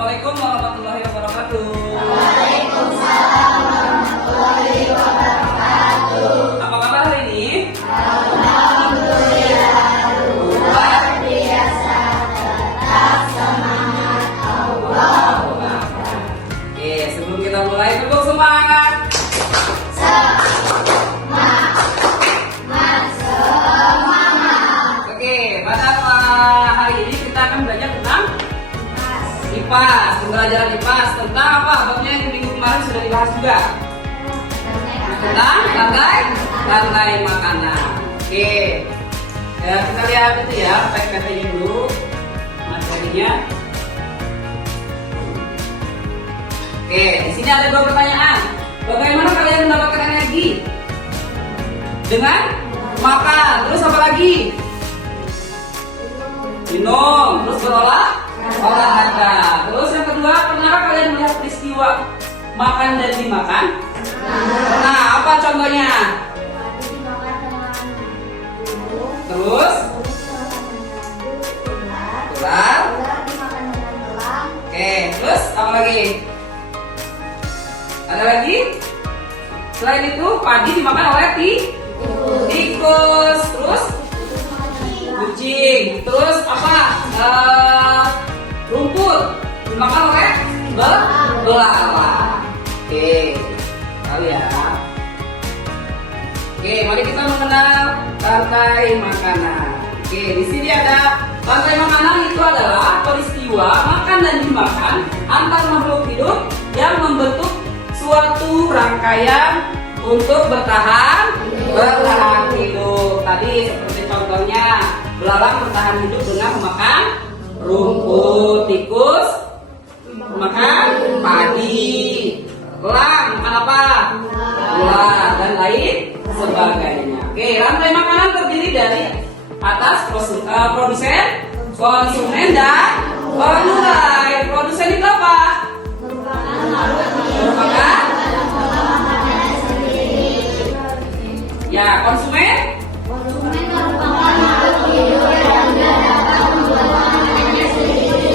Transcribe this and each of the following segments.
Assalamualaikum warahmatullahi wabarakatuh. Waalaikumsalam warahmatullahi wabarakatuh. Apa kabar hari ini? Alhamdulillah, luar biasa. Tetap semangat, Allahu Akbar. Oke, sebelum kita mulai tepuk semangat. Oke, pada hari ini kita akan belajar tentang IPAS, pembelajaran IPAS tentang apa? Babnya yang minggu kemarin sudah dibahas juga. Tentang lantai makanan. Oke, ya, kita lihat itu ya, PPT-nya dulu, materinya. Oke, di sini ada 2 pertanyaan. Bagaimana kalian mendapatkan energi? Dengan makan. Terus apa lagi? Minum. Terus olahraga. Terus yang kedua, pernahkah kalian melihat peristiwa makan dan dimakan? Nah, apa contohnya? Terus ular. Oke, terus apa lagi? Ada lagi? Selain itu, padi dimakan oleh tikus. Terus kucing. Terus apa? Rumput dimakan oleh belalang. Oke, tahu ya. Oke, mari kita mengenal rantai makanan. Oke, di sini ada rantai makanan. Itu adalah peristiwa makan dan dimakan antar makhluk hidup yang membentuk suatu rangkaian untuk bertahan hidup. Tadi seperti contohnya, belalang bertahan hidup dengan memakan rumput, tikus makan padi, elang makan apa? Ular dan lain sebagainya. Oke, rantai makanan terdiri dari atas produsen, konsumen dan pengurai. Produsen itu apa? Merupakan ya, konsumen merupakan makhluk hidup yang tidak dapat membuat makanannya sendiri.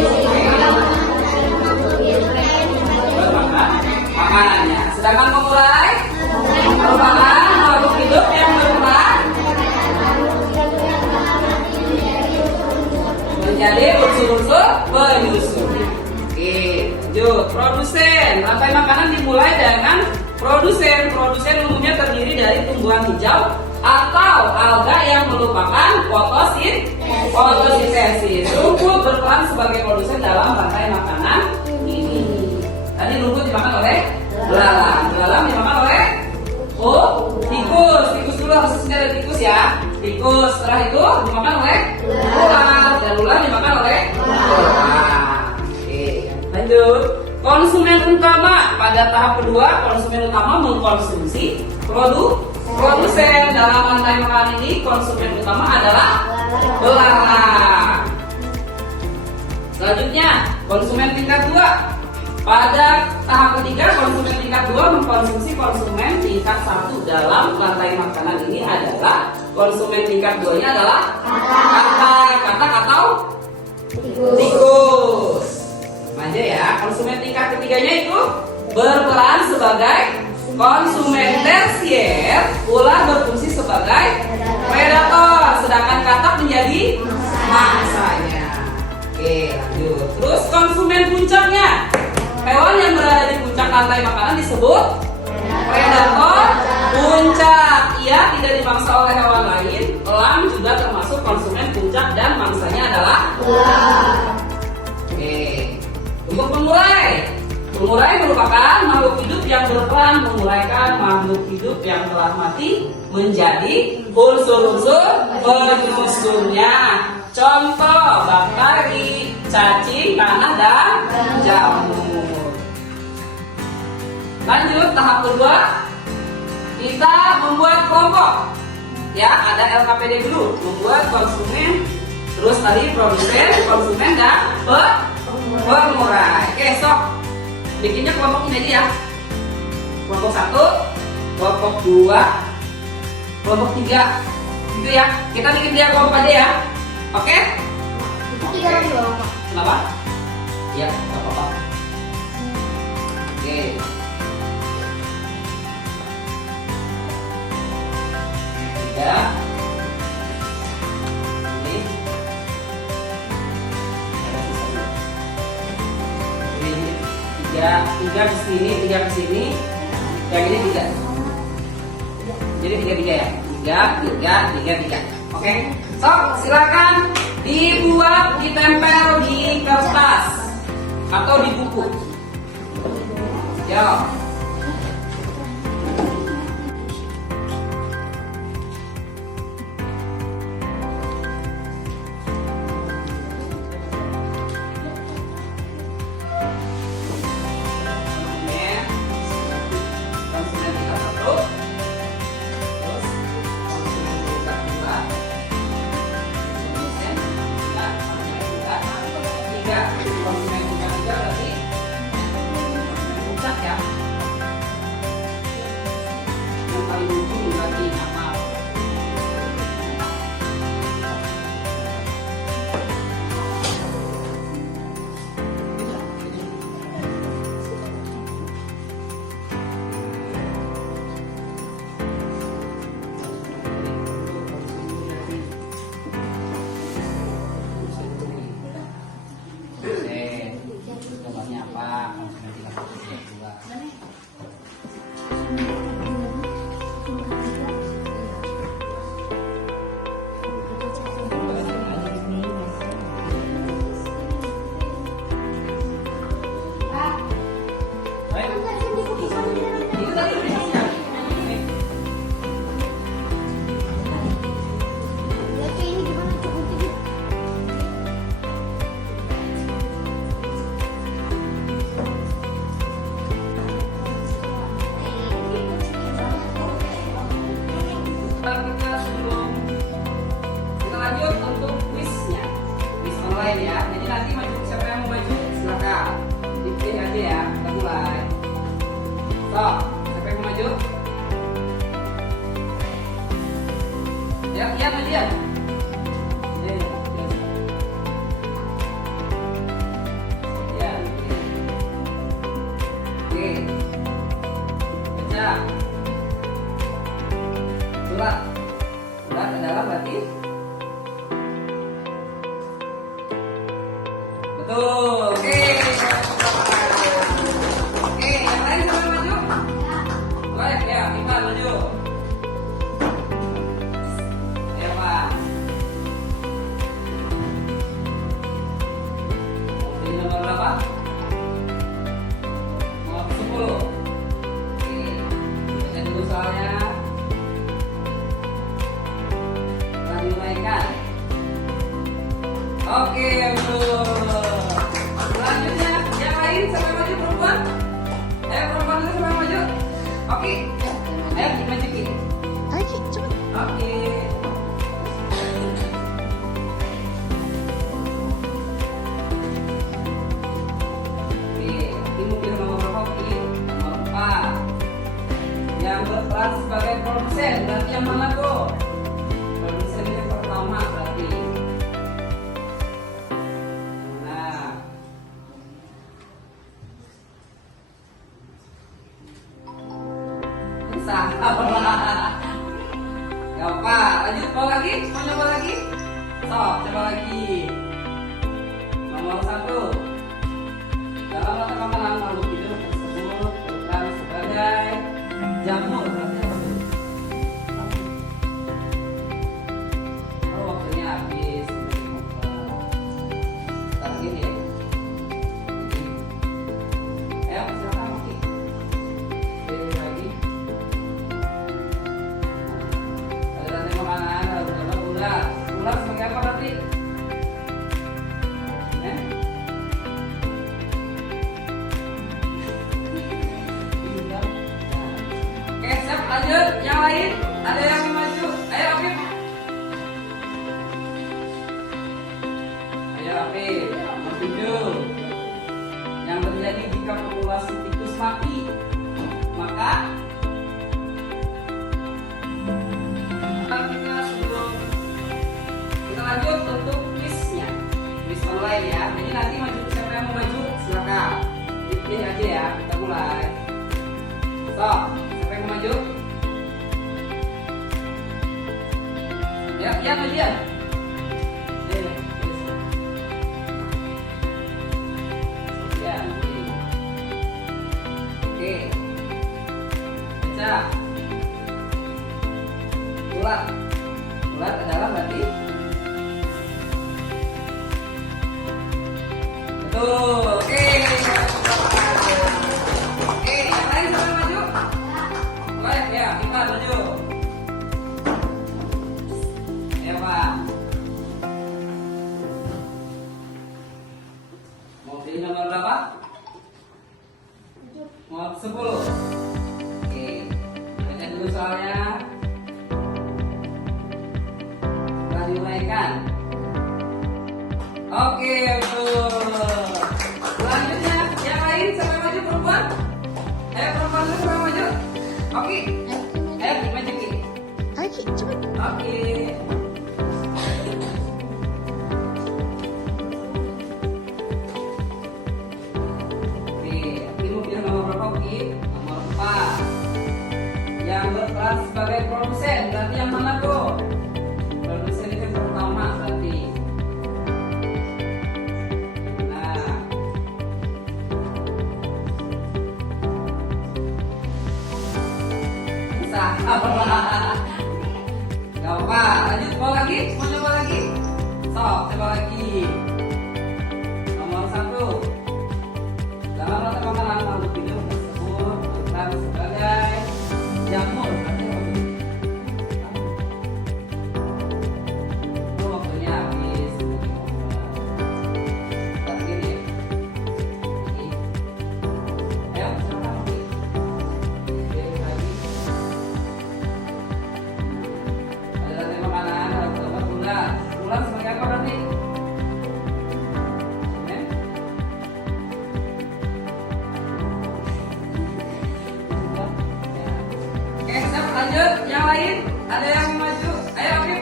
bermakan makanannya. Sedangkan pengurai merupakan makhluk hidup yang berperan menjadi unsur-unsur penyusun. Oke, lanjut. Produsen. Rantai makanan dimulai dengan produsen. Produsen umumnya terdiri dari tumbuhan hijau atau alga yang merupakan fotosintesis. Rumput berperan sebagai produsen dalam rantai makanan ini. Tadi rumput dimakan oleh belalang. Belalang dimakan oleh tikus. Tikus dulu, harusnya ada tikus ya. Tikus. Setelah itu dimakan oleh ular. Dan ular dimakan oleh belalang. Oke, lanjut. Konsumen utama pada tahap kedua, konsumen utama mengkonsumsi produsen. Dalam rantai makanan ini, konsumen utama adalah belalang. Selanjutnya, konsumen tingkat 2. Pada tahap ketiga, konsumen tingkat 2 mengkonsumsi konsumen tingkat 1. Dalam rantai makanan ini adalah konsumen tingkat 2-nya adalah katak atau tikus. Aja ya, konsumen tingkat ketiganya itu berperan sebagai konsumen tersier. Ular berfungsi sebagai predator, sedangkan katak menjadi mangsanya. Oke, lanjut. Terus konsumen puncaknya, hewan yang berada di puncak rantai makanan disebut predator puncak. Ia tidak dimangsa oleh hewan lain. Elang juga termasuk konsumen puncak dan mangsanya adalah ular. Oke. Untuk pengurai merupakan makhluk hidup yang berperan menguraikan makhluk hidup yang telah mati menjadi unsur-unsur penyusunnya. Contoh, bakteri, cacing, tanah, dan jamur. Lanjut, tahap kedua, kita membuat kelompok. Ya, ada LKPD dulu, membuat konsumen, terus tadi produsen, konsumen, dan pengurai. Oke, sok bikinnya kelompok ini aja ya. Kelompok 1, kelompok 2, kelompok 3. Gitu ya. Kita bikin dia kelompok aja ya. Oke? Itu 3 kelompok. Kenapa? Ya, nggak apa-apa. Oke. Tiga. Ini. Ada sisanya. Ini tiga ke sini, tiga ke sini. Yang ini tiga. Jadi tiga ya. Tiga. Oke. Sok, silakan dibuat, ditempel di kertas atau di buku. Yo. Konsumen kita satu, terus konsumen kita dua, konsumen kita tiga, konsumen kita tiga berarti puncak ya. Yang paling ujung berarti apa? Contohnya apa? Konsumen kita satu, dua. Itu tadi udah disiapin. Kita lanjut untuk kuisnya, kuis online ya. Jadi nanti maju, siapa yang mau maju silakan dipilih aja ya. Kita mulai. So, siapa yang mau maju? Ya, lihat aja. Oke, baca. Surat adalah berarti betul. Oke, yang lain siapa maju? Boleh ya, Iman maju. Ya Pak. Jadi nomor berapa? Nomor 10. Oke, baca dulu soalnya. Dimulaikan. Oke, betul. Selanjutnya yang lain siapa yang maju perempuan? Perempuan itu siapa yang maju? Oke. Ayo dimajuin. Oke, cepet. Oke. Ini mungkin nomor berapa? Oke, nomor 4. Yang berperan sebagai produsen berarti yang mana tuh? Produsen ini pertama berarti. Nah. Salah. Gampang. Lanjut, bawa lagi? Mau coba lagi? Sok, coba lagi. Nomor 1. Dalam latar makanan makhluk hidup tersebut berperan sebagai jamur. Berarti apa tuh? Oh, waktunya habis. Sekarang gini ya. Ayo, silakan Oki. Pilih lagi. Ada nanti makanan, ada beberapa ular. Ular sebagai apa nanti? Oke, siap, lanjut. Yang lain ada yang mau maju? Ayo, Afif. Ayo, Afif. Nomor 7. Yang terjadi jika populasi tikus mati, maka kita lanjut untuk kuisnya, kuis online ya. Jadi nanti maju siapa yang mau maju? aja ya, kita mulai. So, siapa yang mau maju? Ya, maju ya. Ya, oke. Baca. Ulat ke dalam berarti. Betul. Oke. Oke, yang lain siapa yang maju? Boleh ya, kita maju. Ya Pak. Mau pilih nomor berapa? Mau 10. Oke, baca dulu soalnya. Setelah diuraikan. Oke, betul. Selanjutnya, yang lain siapa yang maju perempuan? Ayo perempuan dulu siapa yang maju? Oke. Ayo maju Ki. Oke, cepet. Oke. Oke, mau pilih nomor berapa Ki? Nomor 4. Yang berperan sebagai produsen, berarti yang mana tuh? Produsen itu yang pertama berarti. Nah. Bisa. Gak apa, lanjut, mau lagi? Mau coba lagi? Sok, coba lagi. Nomor 1. Dalam rangka makanan makhluk hidup tersebut berperan sebagai jamur. Berarti apa? Oh, waktunya habis. Tapi ini. Ayo, silakan Oki. Pilih lagi. Ada lagi makanan, ada beberapa bulan. Bulan sebagai apa berarti? Oke, siap, lanjut. Yang lain, ada yang mau maju? Ayo, Afif.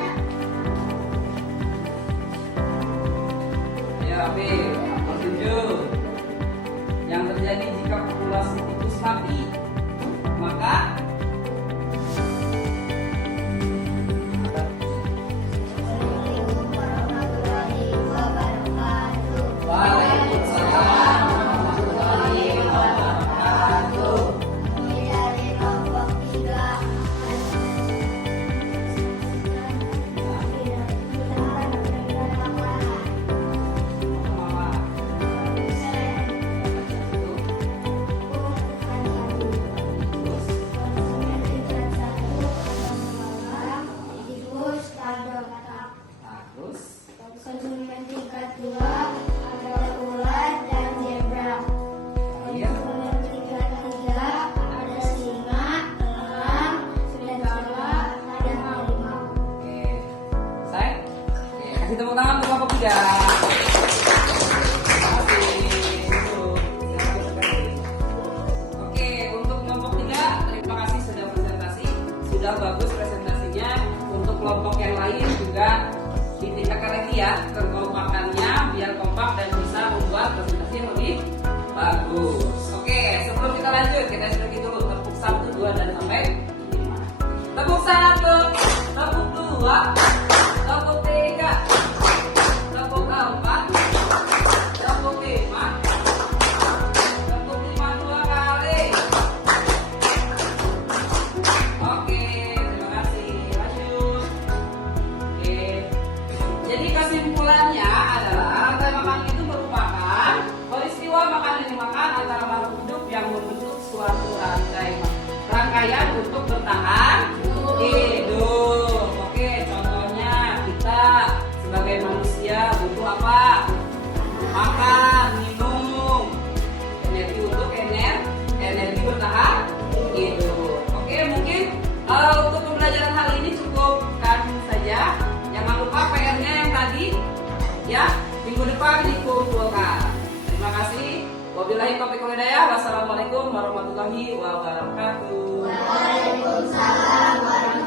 Ayo, Afif. Nomor 7. Yang terjadi jika populasi tikus mati, maka Waalaikumsalam warahmatullahi wabarakatuh. Terus, Konsumen tingkat 2 adalah ulat dan zebra. iya. Konsumen tingkat 3 ada singa, elang, serigala, dan harimau. Oke, selesai? Oke, kasih tepuk tangan untuk kelompok 3. Oke, untuk kelompok 3, terima kasih sudah presentasi. Sudah bagus presentasinya. Untuk kelompok yang lain juga ditingkatkan lagi ya kekompakannya biar kompak dan bisa membuat presentasi yang lebih bagus. Oke, sebelum kita lanjut, kita sedikit dulu tepuk 1, 2, dan sampai 5. Tepuk 1, tepuk 2, tepuk 3, tepuk 4, tepuk 5, tepuk 5 2 kali. Oke, terima kasih. Lanjut. Oke. Jadi kesimpulannya adalah rantai makanan itu merupakan peristiwa makanan yang dimakan antara makhluk hidup yang membentuk suatu rangkaian untuk bertahan hidup. Oke, contohnya kita sebagai manusia butuh apa? Makan, minum, energi untuk energi bertahan hidup. Oke, mungkin untuk pembelajaran hal ini cukupkan saja. Jangan lupa PR-nya yang tadi ya, minggu depan dikumpulkan. Terima kasih. Wabillahi taufiq wal hidayah. Wassalamualaikum warahmatullahi wabarakatuh. Waalaikumsalam warahmatullahi wabarakatuh.